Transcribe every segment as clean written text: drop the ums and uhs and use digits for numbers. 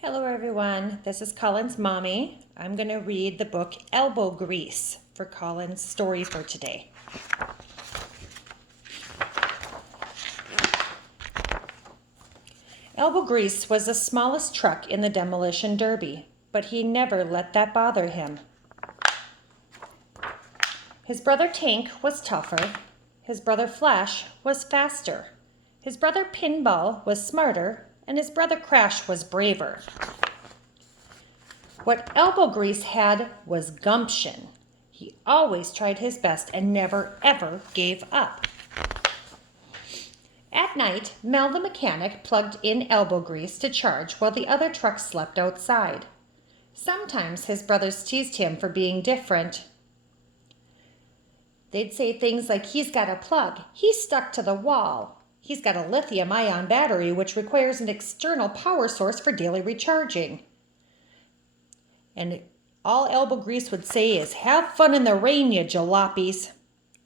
Hello everyone, this is Collin's mommy. I'm going to read the book Elbow Grease for Collin's story for today. Elbow Grease was the smallest truck in the demolition derby, but he never let that bother him. His brother Tank was tougher, his brother Flash was faster, his brother Pinball was smarter, and his brother Crash was braver. What Elbow Grease had was gumption. He always tried his best and never ever gave up. At night, Mel the mechanic plugged in Elbow Grease to charge while the other trucks slept outside. Sometimes his brothers teased him for being different. They'd say things like, "He's got a plug, he's stuck to the wall. He's got a lithium-ion battery which requires an external power source for daily recharging." And all Elbow Grease would say is, "Have fun in the rain, you jalopies."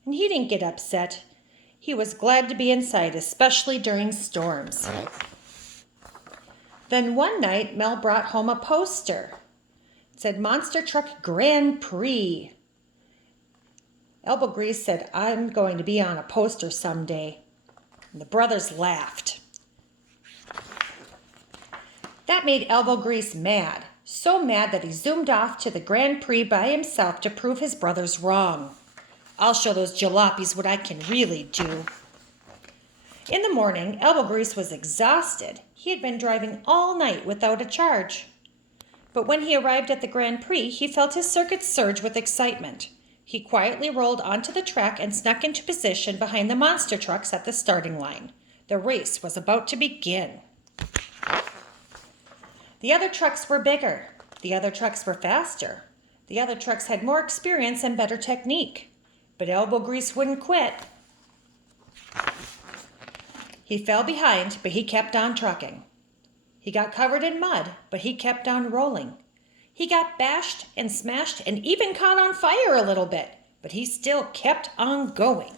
And he didn't get upset. He was glad to be inside, especially during storms. Then one night, Mel brought home a poster. It said, "Monster Truck Grand Prix." Elbow Grease said, "I'm going to be on a poster someday." And the brothers laughed. That made Elbow Grease mad. So mad that he zoomed off to the Grand Prix by himself to prove his brothers wrong. "I'll show those jalopies what I can really do." In the morning, Elbow Grease was exhausted. He had been driving all night without a charge. But when he arrived at the Grand Prix, he felt his circuits surge with excitement. He quietly rolled onto the track and snuck into position behind the monster trucks at the starting line. The race was about to begin. The other trucks were bigger. The other trucks were faster. The other trucks had more experience and better technique. But Elbow Grease wouldn't quit. He fell behind, but he kept on trucking. He got covered in mud, but he kept on rolling. He got bashed and smashed and even caught on fire a little bit, but he still kept on going.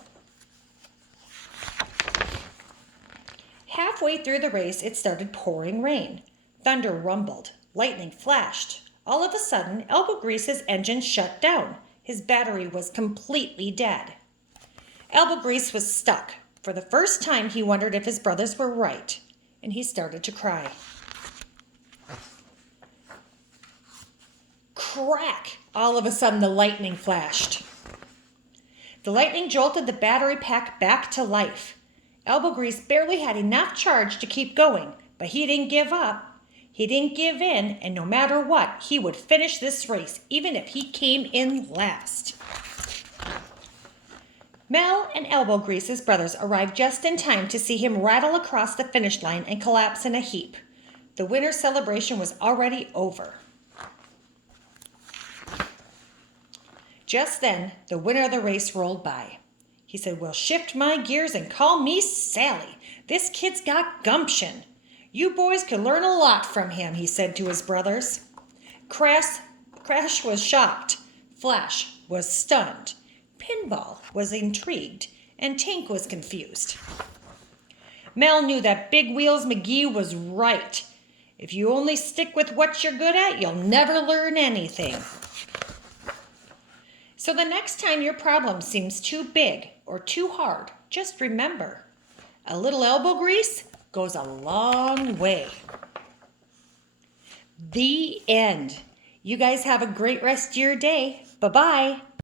Halfway through the race, it started pouring rain. Thunder rumbled. Lightning flashed. All of a sudden, Elbow Grease's engine shut down. His battery was completely dead. Elbow Grease was stuck. For the first time, he wondered if his brothers were right, and he started to cry. Crack! All of a sudden, the lightning flashed. The lightning jolted the battery pack back to life. Elbow Grease barely had enough charge to keep going, but he didn't give up. He didn't give in, and no matter what, he would finish this race, even if he came in last. Mel and Elbow Grease's brothers arrived just in time to see him rattle across the finish line and collapse in a heap. The winter celebration was already over. Just then, the winner of the race rolled by. He said, "Well, shift my gears and call me Sally. This kid's got gumption. You boys can learn a lot from him," he said to his brothers. Crash was shocked. Flash was stunned. Pinball was intrigued. And Tank was confused. Mel knew that Big Wheels McGee was right. If you only stick with what you're good at, you'll never learn anything. So the next time your problem seems too big or too hard, just remember, a little elbow grease goes a long way. The end. You guys have a great rest of your day. Bye-bye.